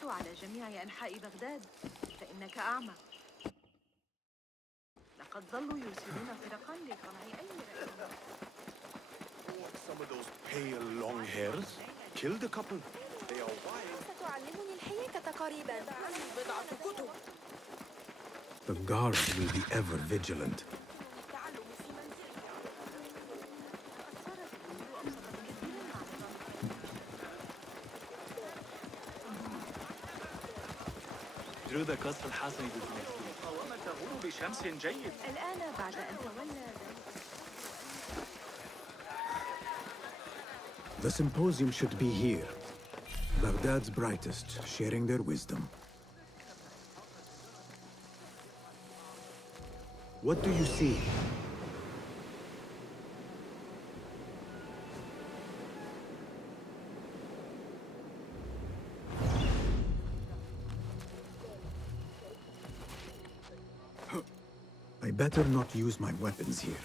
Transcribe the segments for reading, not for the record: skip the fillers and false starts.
الشمس على جميع أنحاء بغداد فإنك أعمى. لقد ظلوا يرسلون فرقاً لقمع أي رأي. Some of those pale long hairs killed a couple. They are wild. ستعلمني الحياة قريباً. بضعة كتب. The guards will be ever vigilant. جرود قصر الحصري بالفلسطين. المقاومة تغور بشمس جيد. الآن بعد أن تولى The symposium should be here. Baghdad's brightest, sharing their wisdom. What do you see? I better not use my weapons here.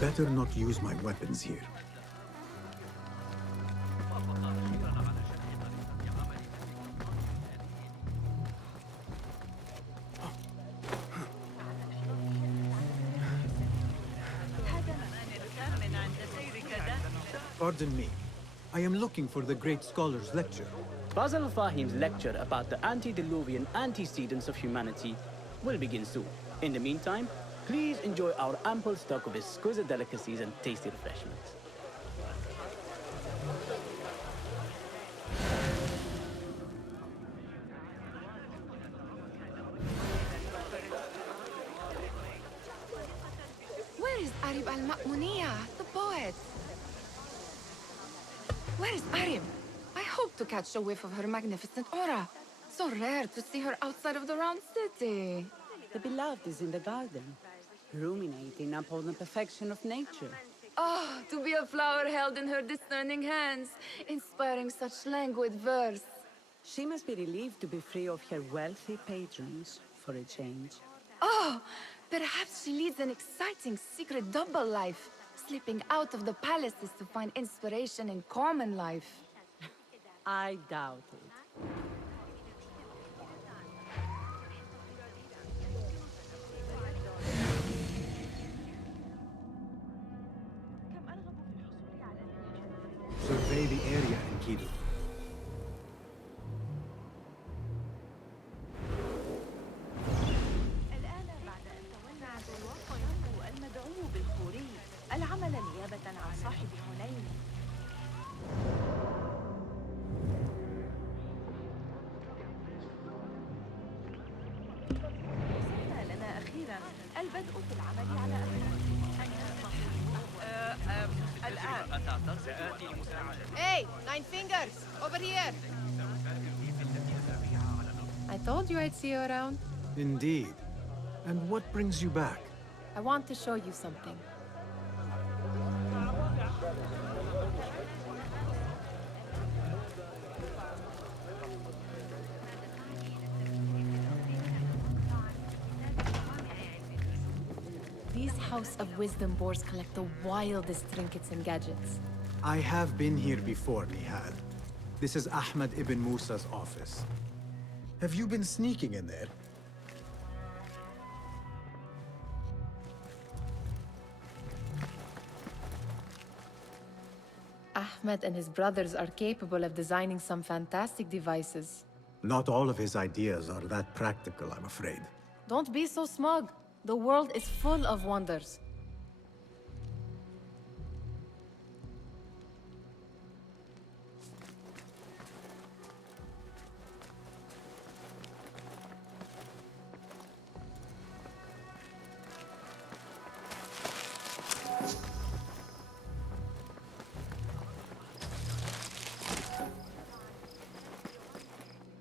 Better not use my weapons here. Pardon me. I am looking for the great scholar's lecture. Basil Fahim's lecture about the antediluvian antecedents of humanity will begin soon. In the meantime, please enjoy our ample stock of exquisite delicacies and tasty refreshments. Where is Arib al-Ma'muniya, the poet? Where is Arib? I hope to catch a whiff of her magnificent aura. So rare to see her outside of the round city. The beloved is in the garden, ruminating upon the perfection of nature. Oh, to be a flower held in her discerning hands, inspiring such languid verse. She must be relieved to be free of her wealthy patrons for a change. Oh, perhaps she leads an exciting secret double life, slipping out of the palaces to find inspiration in common life. I doubt it. Survey the area in Kido. الآن بعد أن تولى الوقت المدعو بالخوري العمل نيابة عن صاحب حنين. وصلنا لنا أخيرا البدء في العمل على الآن. Hey, Nine Fingers, over here! I told you I'd see you around. Indeed. And what brings you back? I want to show you something. These House of Wisdom boards collect the wildest trinkets and gadgets. I have been here before, Nihal. This is Ahmed ibn Musa's office. Have you been sneaking in there? Ahmed and his brothers are capable of designing some fantastic devices. Not all of his ideas are that practical, I'm afraid. Don't be so smug. The world is full of wonders.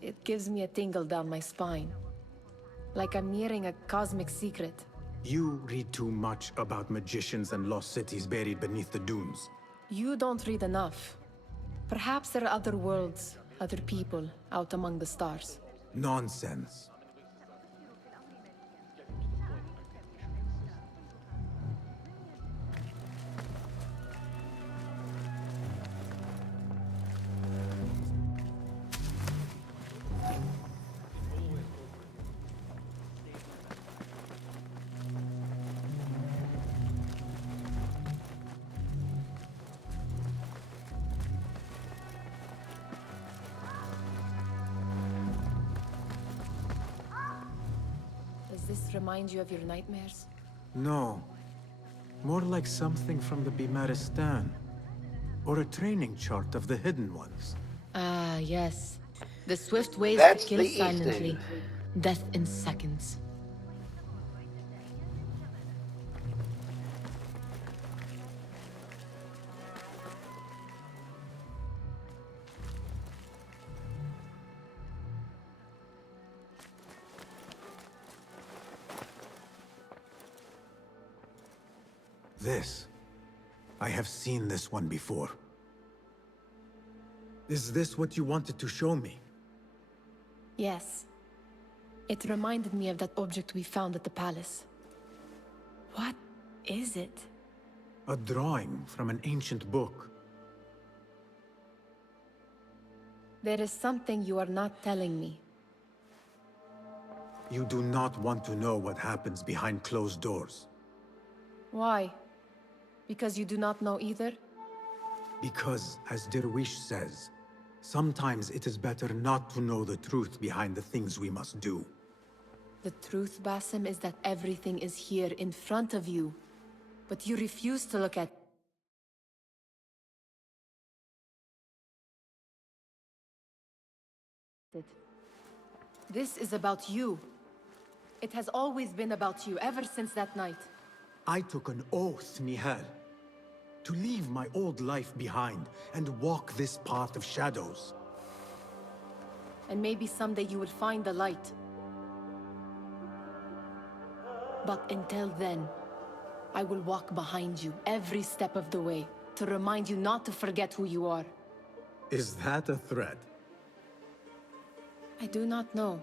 It gives me a tingle down my spine. Like I'm nearing a cosmic secret. You read too much about magicians and lost cities buried beneath the dunes. You don't read enough. Perhaps there are other worlds, other people, out among the stars. Nonsense. Does this remind you of your nightmares? No. More like something from the Bimaristan. Or a training chart of the Hidden Ones. Ah, yes. The swift waves That's that kill the East silently. End. Death in seconds. This. I have seen this one before. Is this what you wanted to show me? Yes. It reminded me of that object we found at the palace. What is it? A drawing from an ancient book. There is something you are not telling me. You do not want to know what happens behind closed doors. Why? Because you do not know either? Because, as Derwish says, sometimes it is better not to know the truth behind the things we must do. The truth, Basim, is that everything is here in front of you. But you refuse to look at it. This is about you. It has always been about you, ever since that night. I took an oath, Nihal, to leave my old life behind and walk this path of shadows. And maybe someday you will find the light. But until then, I will walk behind you every step of the way to remind you not to forget who you are. Is that a threat? I do not know.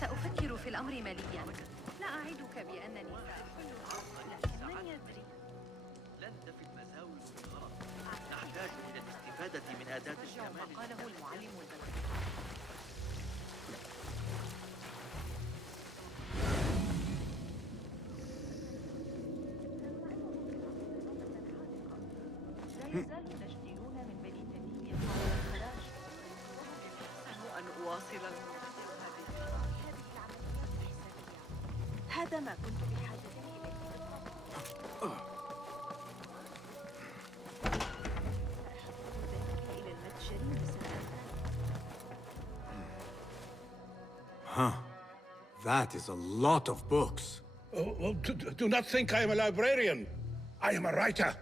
سأفكر في الأمر مليا. لا أعدك بأنني سأحل لكن من يدري. لن في المساوئ والغلط. نحتاج إلى الاستفادة من أداة ما الكمال. قاله المعلم البلد. لا يزال النجديون من بني تميم يدفعون الخراج. أحسن أن أواصل المنطقة هذه. هذا ما كنت بحاجة إليه. إلى المتجر مساء. Huh. That is a lot of books. Oh, well, do not think I am a librarian. I am a writer.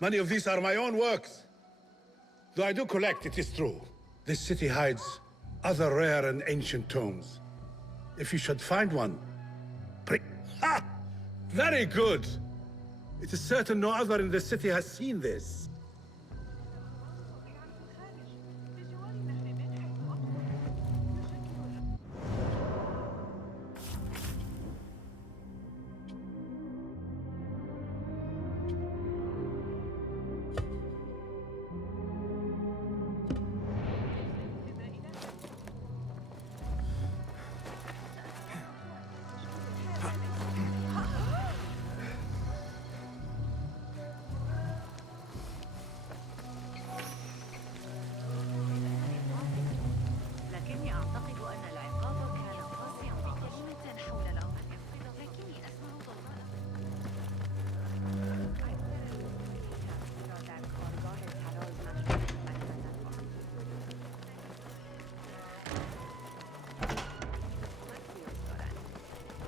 Many of these are my own works. Though I do collect, it is true. This city hides other rare and ancient tomes. If you should find one, Ha! Very good! It is certain no other in the city has seen this. لكني أعتقد أن العقاب كان قاسيا بكلمة حول الأمر، لكني أسمع ضوضاء.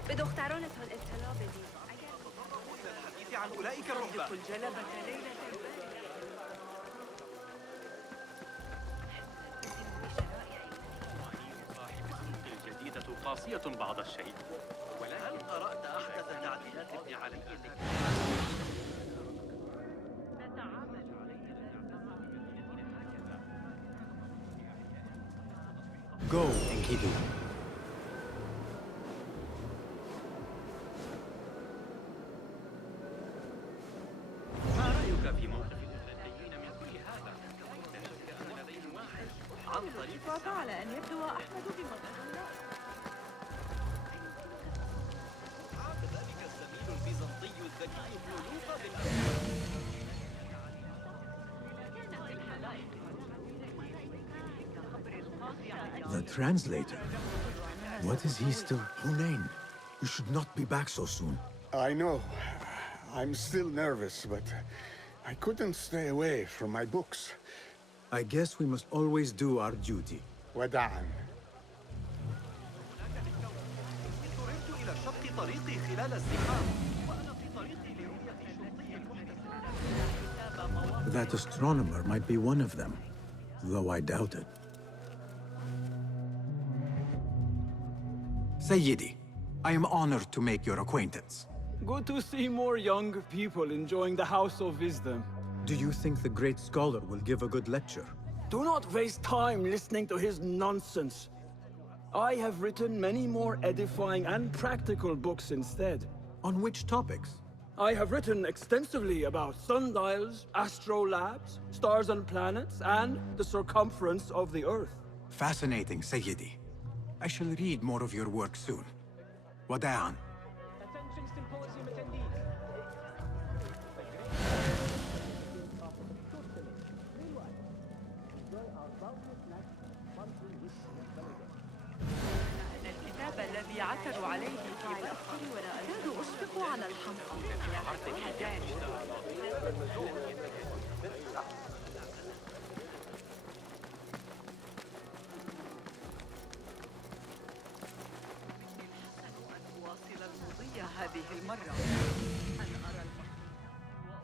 بدو اختارون الابتلاء بالفيزا. الحديث عن أولئك الرهبان. الجلبة ليلة الجديدة قاسية بعض الشيء. هل قرأت أحدث تعديلات ابن علي ذكر؟ Go, Enkidu. ما رأيك في موقف الهولنديين من كل هذا؟ لا شك أن لديهم واحد عن طريق وفعل أن يبدو أحمد بمظهر عاد ذلك الزميل البيزنطي الذكي ملوك The translator. What is he still? Hunain, you should not be back so soon. I know. I'm still nervous, but I couldn't stay away from my books. I guess we must always do our duty. وداعا. اضطررت إلى شق طريقي خلال الزحام وأنا في طريقي لرؤية الشرطي المحتسب. That astronomer might be one of them, though I doubt it. Sayyidi, I am honored to make your acquaintance. Good to see more young people enjoying the House of Wisdom. Do you think the great scholar will give a good lecture? Do not waste time listening to his nonsense. I have written many more edifying and practical books instead. On which topics? I have written extensively about sundials, astrolabes, stars and planets, and the circumference of the Earth. Fascinating, Sayyidi. I shall read more of your work soon. Wada'an. Attention symposium attendees. الكتاب الذي عثروا عليه في بأسي كادوا أشفق على الحمقى. أواصل المضي هذه المرة. أن أرى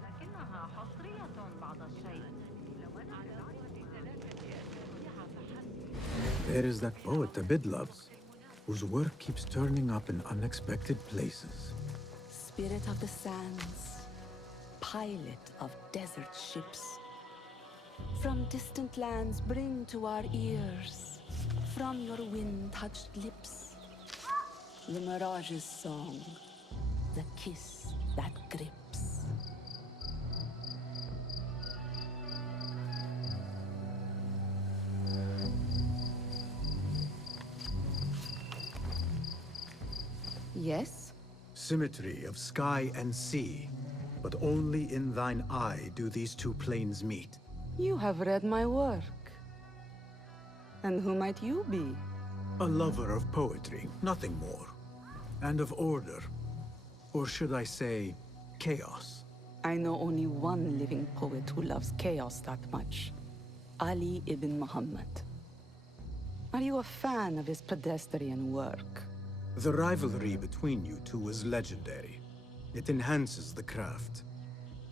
لكنها حصرية بعض الشيء. لو أنا There is that poet Abid loves, whose work keeps turning up in unexpected places. Spirit of the sands, pilot of desert ships. From distant lands bring to our ears, from your wind-touched lips, the Mirage's song, the kiss that grips. Yes? Symmetry of sky and sea, but only in thine eye do these two planes meet. You have read my work. And who might you be? A lover of poetry, nothing more. And of order. Or should I say, chaos. I know only one living poet who loves chaos that much. Ali ibn Muhammad. Are you a fan of his pedestrian work? The rivalry between you two is legendary. It enhances the craft.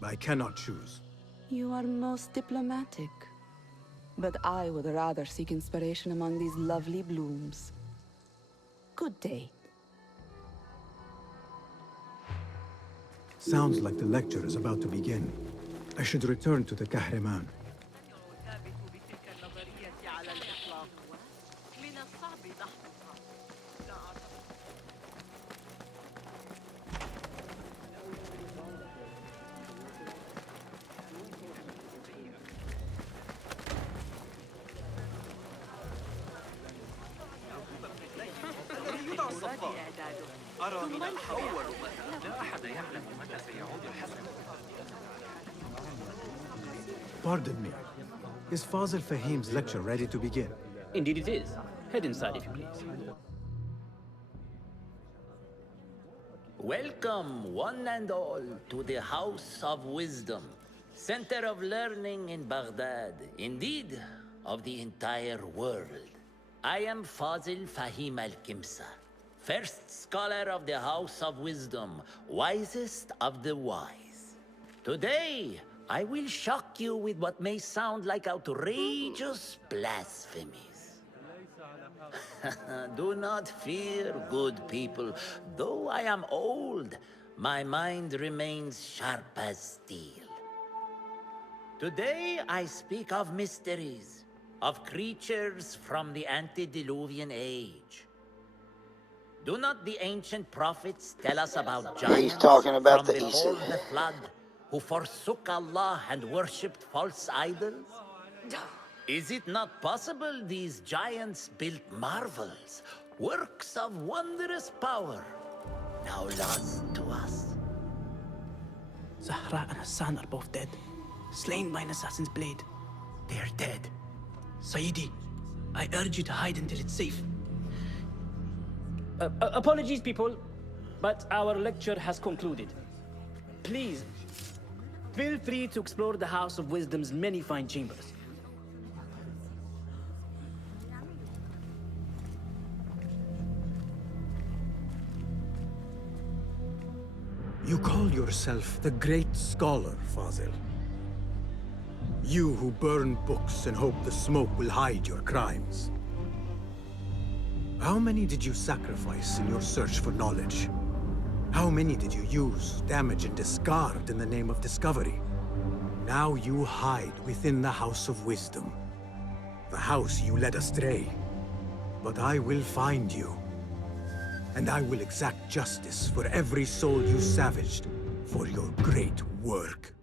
I cannot choose. You are most diplomatic. But I would rather seek inspiration among these lovely blooms. Good day. Sounds like the lecture is about to begin. I should return to the Kahraman. ثابت بتلك النظرية على الإطلاق. من الصعب دحضها. لا أعتقد. يدعى الصفار. أرى من أول لا أحد يعلم متى سيعود الحسن. Pardon me. Is Fazil Fahim's lecture ready to begin? Indeed it is. Head inside if you please. Welcome, one and all, to the House of Wisdom, center of learning in Baghdad, indeed, of the entire world. I am Fazil Fahim al-Kimsa, first scholar of the House of Wisdom, wisest of the wise. Today, I will shock you with what may sound like outrageous blasphemies. Do not fear, good people. Though I am old, my mind remains sharp as steel. Today I speak of mysteries, of creatures from the antediluvian age. Do not the ancient prophets tell us about giants talking about from the before East. the flood who forsook Allah and worshipped false idols? Is it not possible these giants built marvels, works of wondrous power, now lost to us? Zahra and Hassan are both dead, slain by an assassin's blade. They are dead. Sayyidi, I urge you to hide until it's safe. Apologies, people, but our lecture has concluded. Please, feel free to explore the House of Wisdom's many fine chambers. You call yourself the great scholar, Fazil. You who burn books and hope the smoke will hide your crimes. How many did you sacrifice in your search for knowledge? How many did you use, damage, and discard in the name of discovery? Now you hide within the House of Wisdom. The house you led astray. But I will find you. And I will exact justice for every soul you savaged for your great work.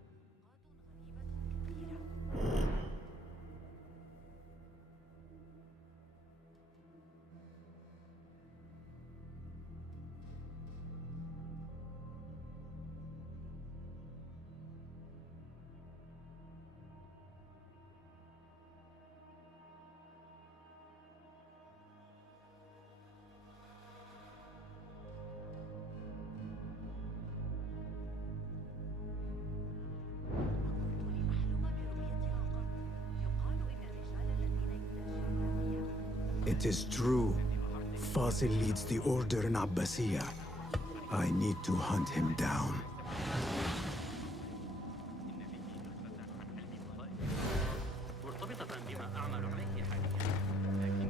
It is true. Fazil leads the order in Abbasiyah. I need to hunt him down. مرتبطة بما أعمل عليه حاليا، لكن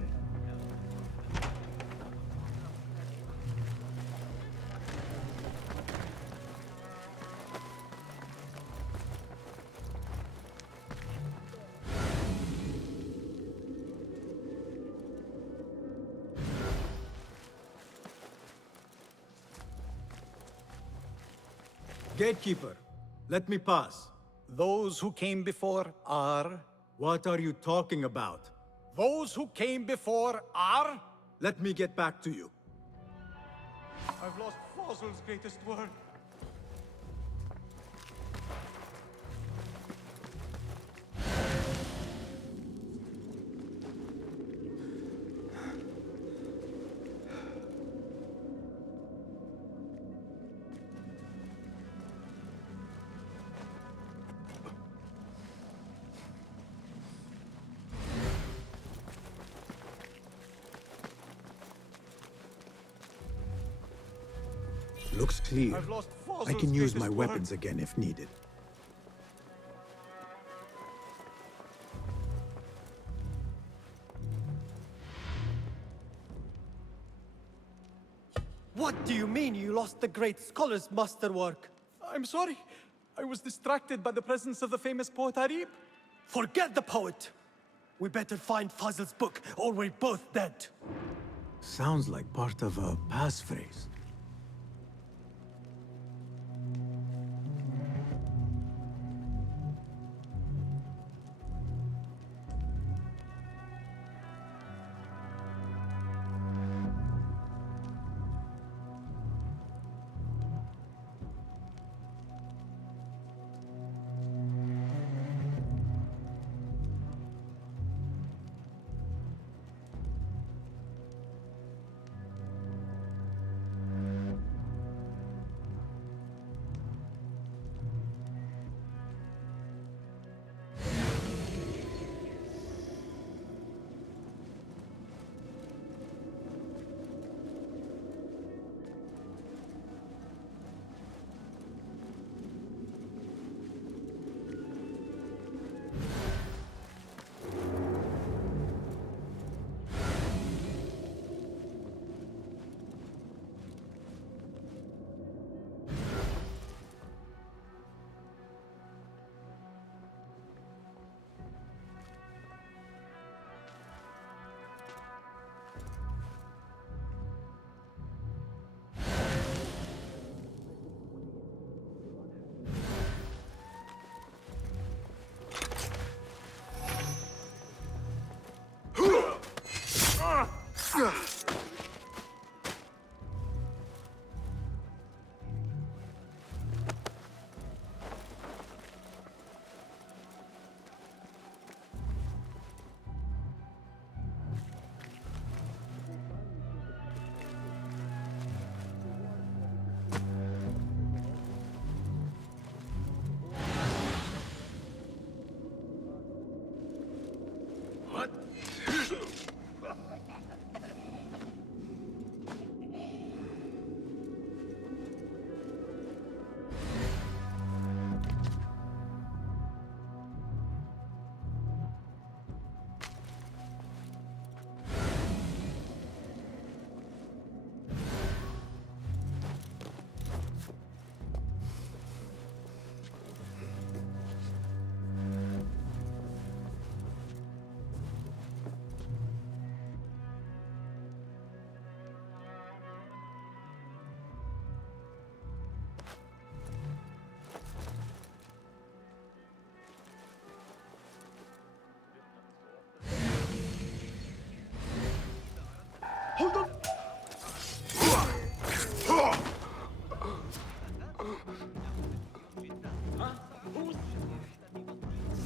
Gatekeeper, let me pass. Those who came before are... What are you talking about? Those who came before are... Let me get back to you. I've lost Fazil's greatest word. Looks clear. I've lost I Fazil's can use my greatest word. weapons again if needed. What do you mean you lost the great scholar's masterwork? I'm sorry. I was distracted by the presence of the famous poet Arib. Forget the poet! We better find Fazl's book, or we're both dead. Sounds like part of a passphrase. Hold on!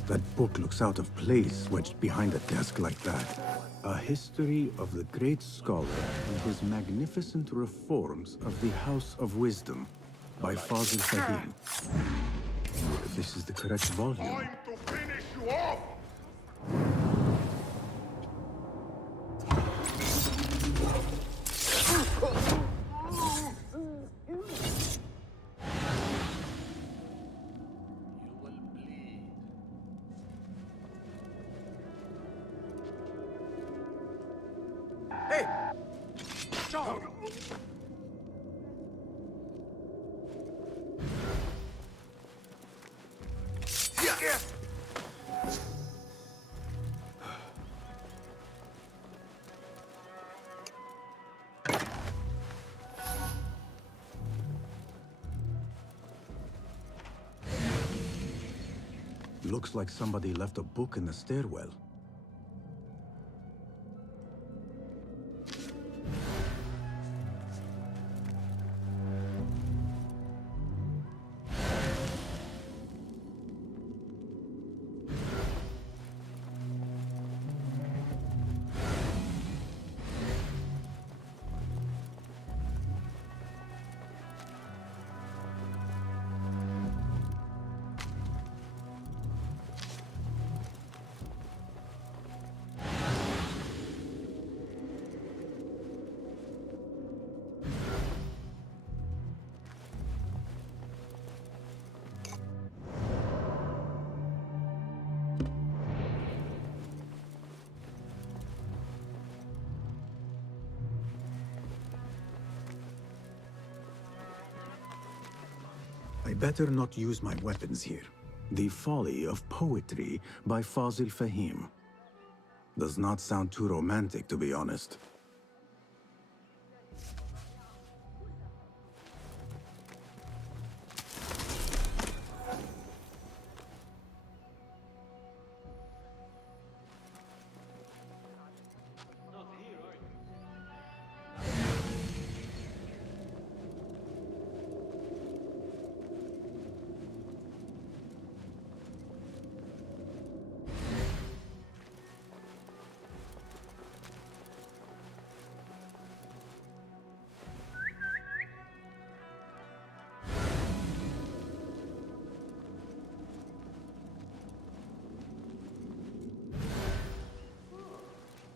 That book looks out of place, wedged behind a desk like that. A history of the great scholar and his magnificent reforms of the House of Wisdom by Fazil Fahim. If this is the correct volume. Time to finish you off! Hey! John! Looks like somebody left a book in the stairwell. I better not use my weapons here. The Folly of Poetry by Fazil Fahim. Does not sound too romantic, to be honest.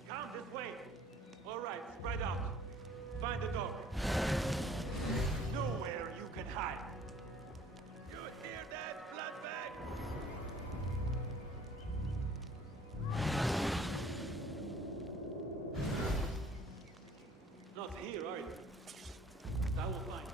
Come this way. All right, spread out. Find the dog. Nowhere you can hide. You hear that, bloodbag? Not here, are you? I will find you.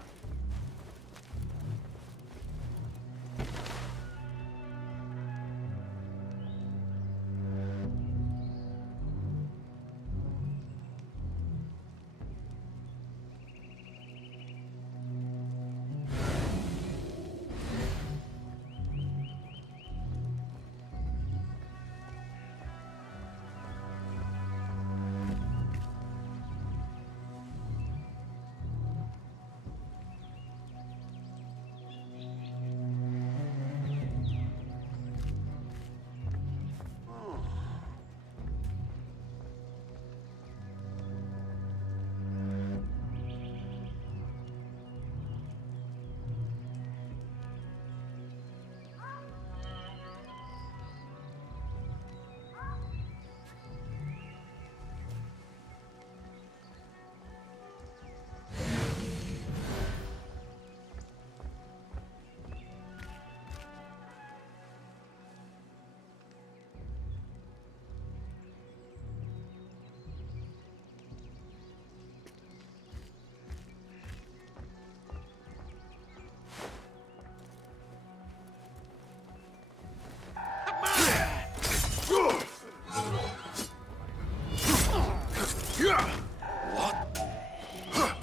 What?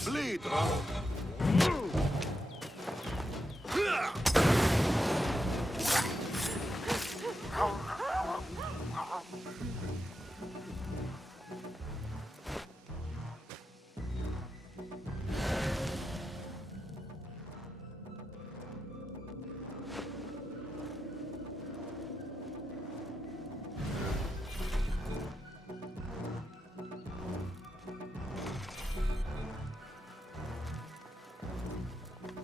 Bleed, Ron.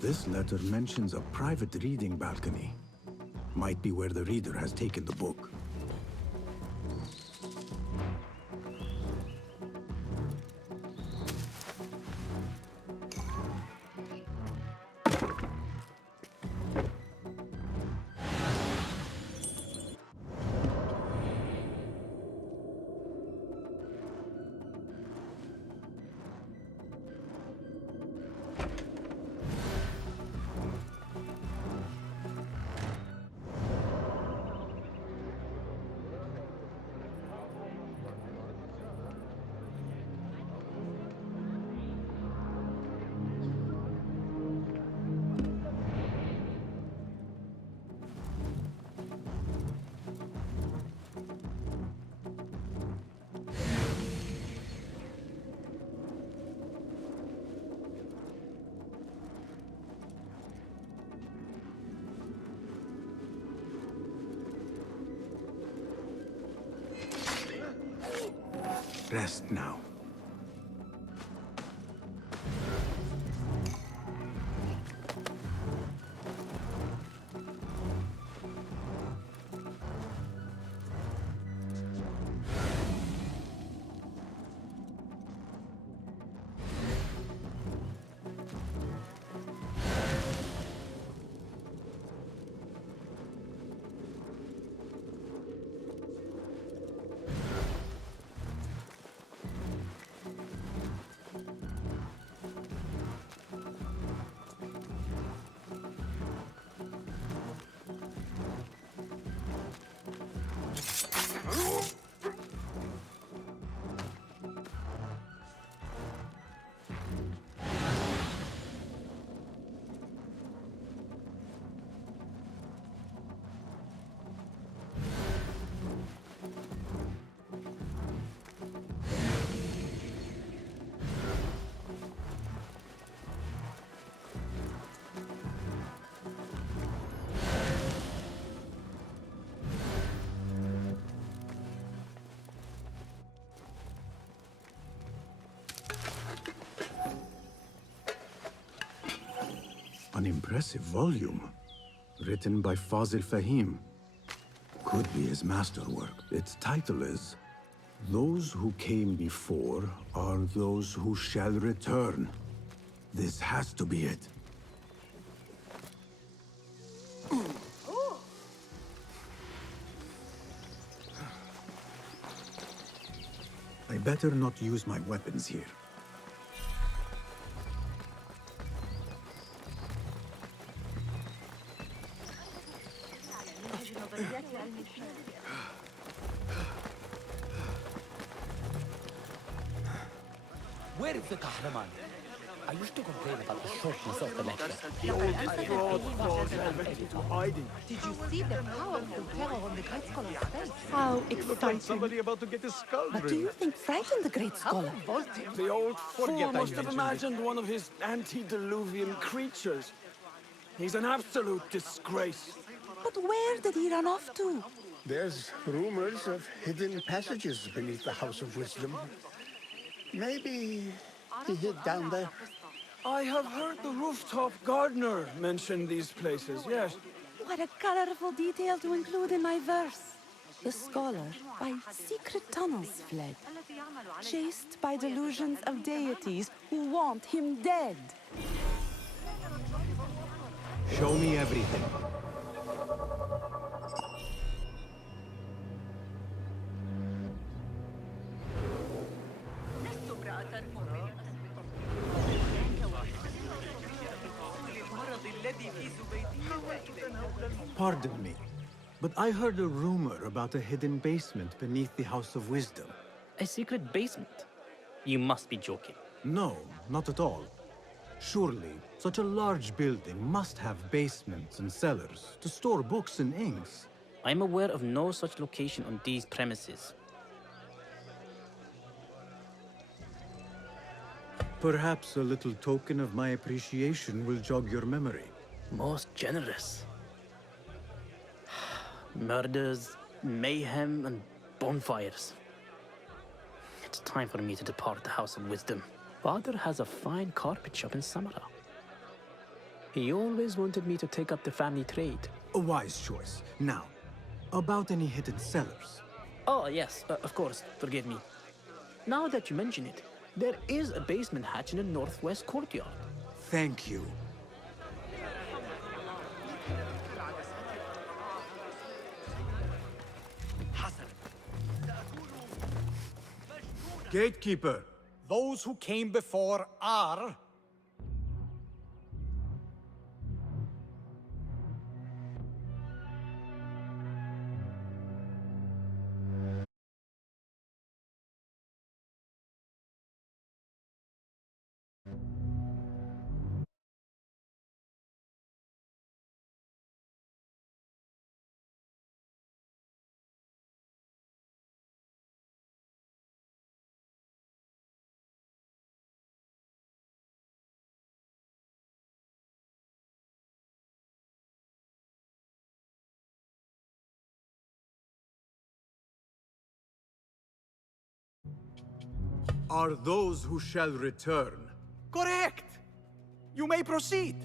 This letter mentions a private reading balcony. Might be where the reader has taken the book. Rest now. An impressive volume. Written by Fazil Fahim. Could be his masterwork. Its title is Those Who Came Before Are Those Who Shall Return. This has to be it. I better not use my weapons here. Where is the Kahraman? I used to complain about the shortness of the lecture. The old fraud falls went into hiding. Did you see the powerful terror on the Great Scholar's face? How Looked like exciting. somebody about to get his skull What do drilled. you think frightened the great scholar? The old Fool must have imagined one of his antediluvian creatures. He's an absolute disgrace. But where did he run off to? There's rumors of hidden passages beneath the House of Wisdom. Maybe he hid down there. I have heard the rooftop gardener mention these places, yes. What a colorful detail to include in my verse. The scholar by secret tunnels fled, chased by delusions of deities who want him dead. Show me everything. لست امرأة مؤمنة. المرض الذي في زبيدية. Pardon me, but I heard a rumor about a hidden basement beneath the House of Wisdom. A secret basement? You must be joking. No, not at all. Surely, such a large building must have basements and cellars to store books and inks. I'm aware of no such location on these premises. Perhaps a little token of my appreciation will jog your memory. Most generous. Murders, mayhem, and bonfires. It's time for me to depart the House of Wisdom. Father has a fine carpet shop in Samara. He always wanted me to take up the family trade. A wise choice. Now, about any hidden cellars. Oh, yes, of course, forgive me. Now that you mention it, there is a basement hatch in the northwest courtyard. Thank you. Gatekeeper, Those who came before are... are those who shall return. Correct! You may proceed.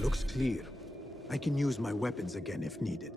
Looks clear. I can use my weapons again if needed.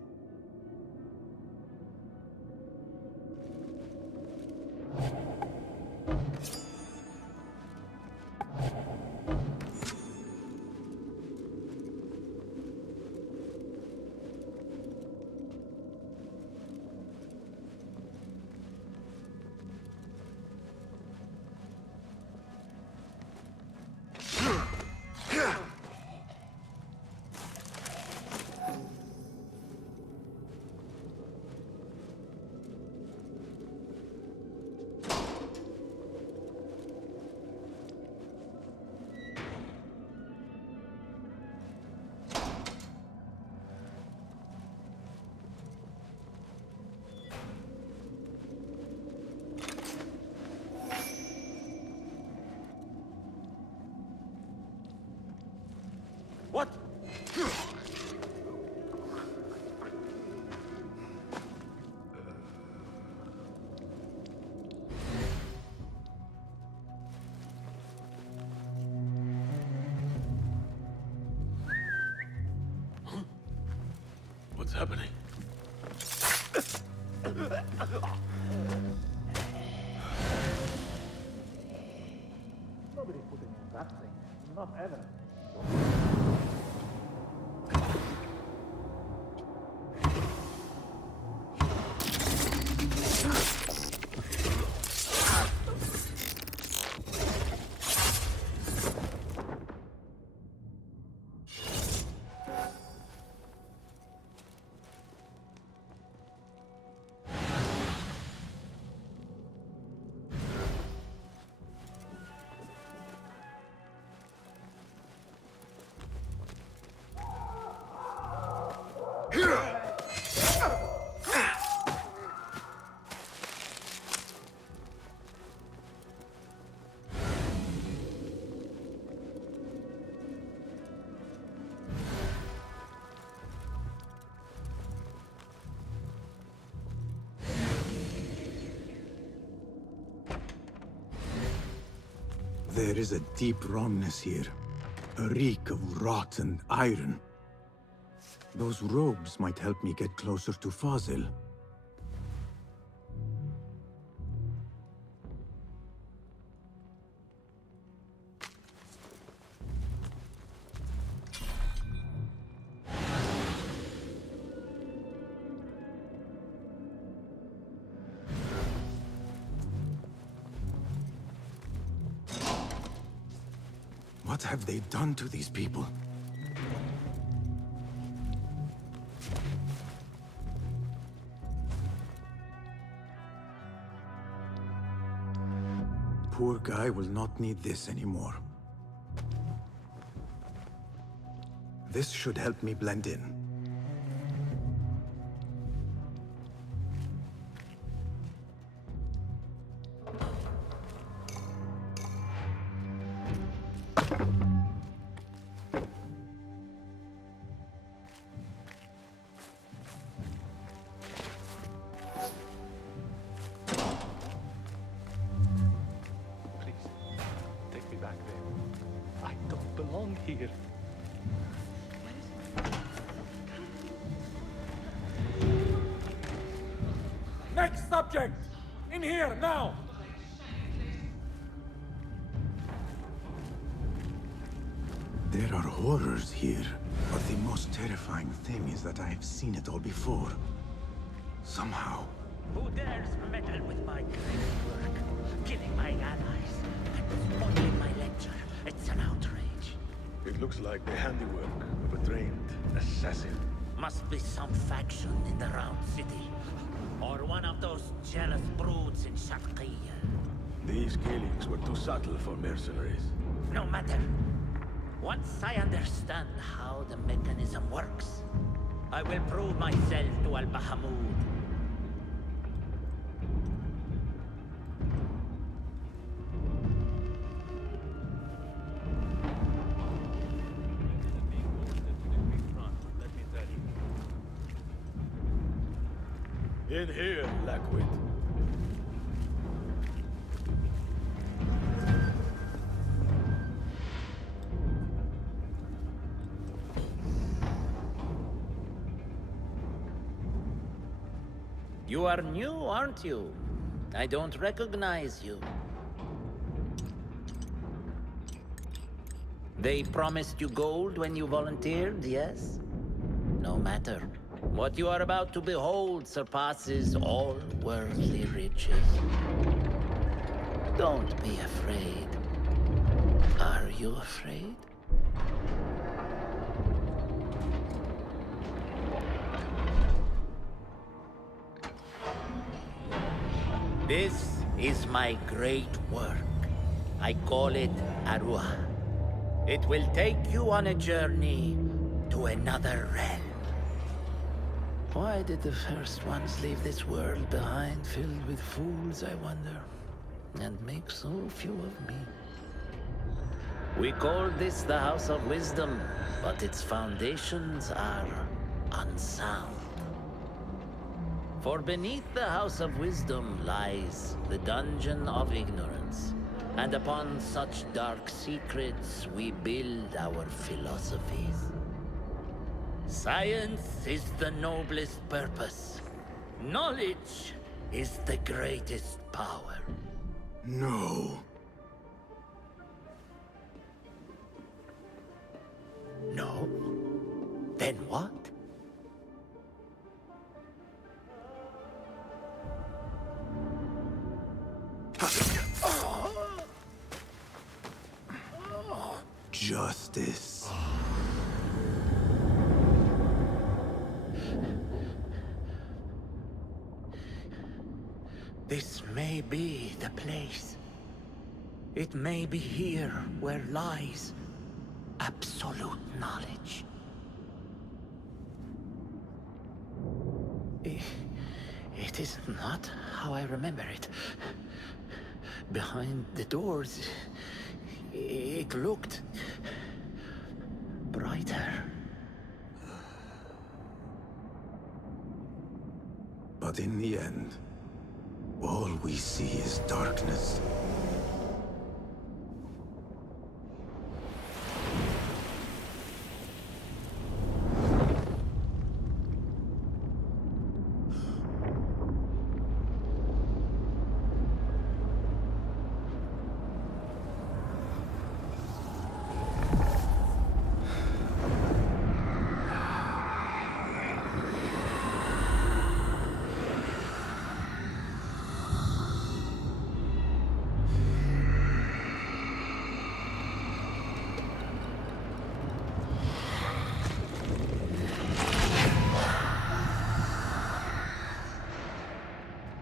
happening? Nobody put it in that thing. Not ever. There is a deep wrongness here. A reek of rotten iron. Those robes might help me get closer to Fazil. What have they done to these people? Poor guy will not need this anymore. This should help me blend in. Take me back there. I don't belong here. Next subject! In here, now! There are horrors here, but the most terrifying thing is that I have seen it all before. Somehow. Who dares meddle with my great work? Killing my allies and spoiling my lecture. It's an outrage. It looks like the handiwork of a trained assassin. Must be some faction in the Round City. Or one of those jealous broods in Sharqiyya. These killings were too subtle for mercenaries. No matter. Once I understand how the mechanism works, I will prove myself to Al-Bahamud. In here, Lackwit. You are new, aren't you? I don't recognize you. They promised you gold when you volunteered, yes? No matter. What you are about to behold surpasses all worldly riches. Don't be afraid. Are you afraid? This is my great work. I call it Aruah. It will take you on a journey to another realm. Why did the first ones leave this world behind, filled with fools, I wonder, and make so few of me? We call this the House of Wisdom, but its foundations are unsound. For beneath the House of Wisdom lies the Dungeon of Ignorance, and upon such dark secrets we build our philosophies. Science is the noblest purpose. Knowledge is the greatest power. No. No? Then what? Justice. This may be the place. It may be here where lies absolute knowledge. It is not how I remember it. Behind the doors, it looked brighter. But in the end, all we see is darkness.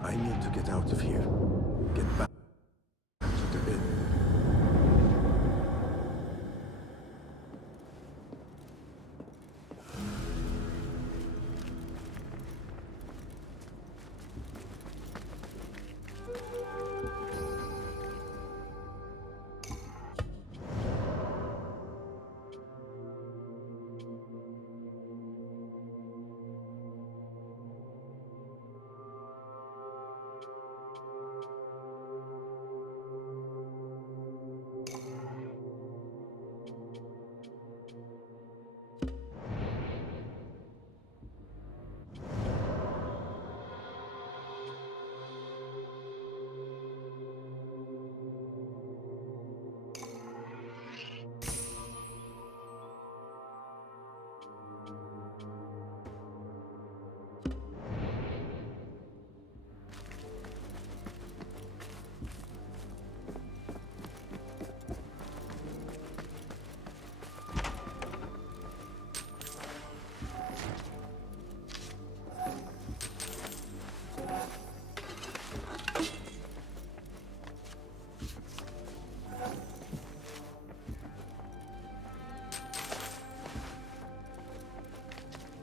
I need to get out of here. Get back to the bin.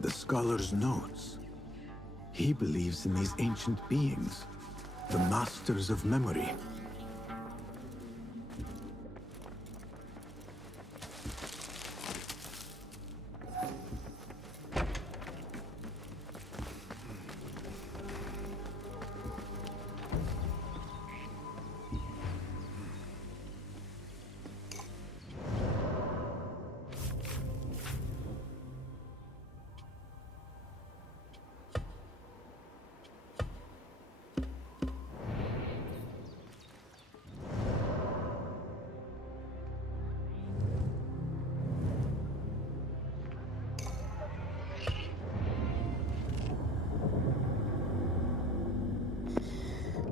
The scholar's notes. He believes in these ancient beings, the masters of memory.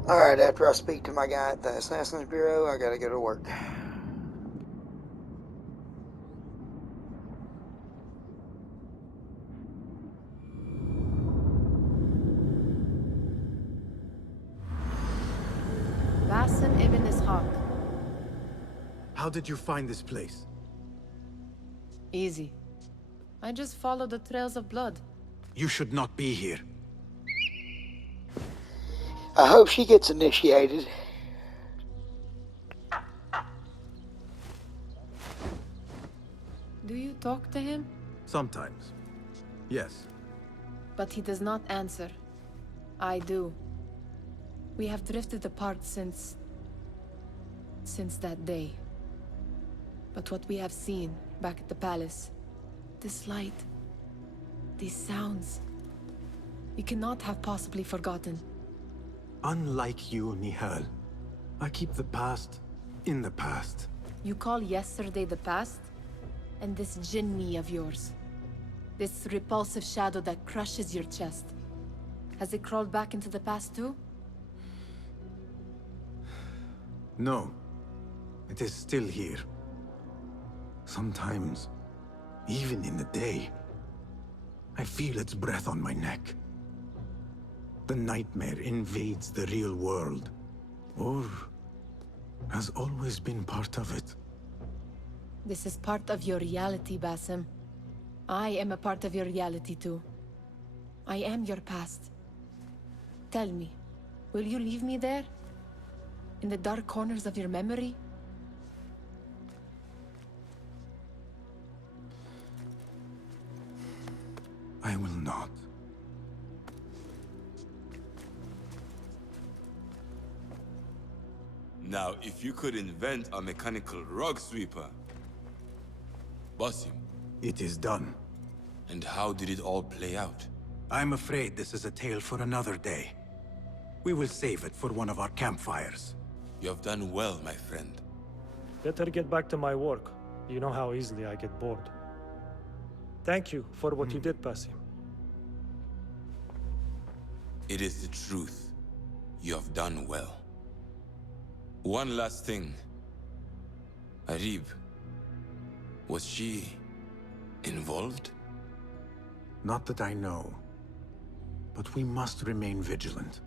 Alright, after I speak to my guy at the Assassin's Bureau, I gotta go to work. Basim ibn Ishaq. How did you find this place? Easy. I just followed the trails of blood. You should not be here. I hope she gets initiated. Do you talk to him? Sometimes. Yes. But he does not answer. I do. We have drifted apart since that day. But what we have seen back at the palace, this light, These sounds. You cannot have possibly forgotten. Unlike you, Nihal, I keep the past in the past. You call yesterday the past? And this Jinni of yours. This repulsive shadow that crushes your chest. Has it crawled back into the past too? No. It is still here. Sometimes, even in the day, I feel its breath on my neck. The nightmare invades the real world, or has always been part of it. This is part of your reality, Basim. I am a part of your reality too. I am your past. Tell me, will you leave me there? In the dark corners of your memory? I will not. Now, if you could invent a mechanical rug sweeper... Basim. It is done. And how did it all play out? I'm afraid this is a tale for another day. We will save it for one of our campfires. You have done well, my friend. Better get back to my work. You know how easily I get bored. Thank you for what you did, Basim. It is the truth. You have done well. One last thing. Arib. Was she... involved? Not that I know. But we must remain vigilant.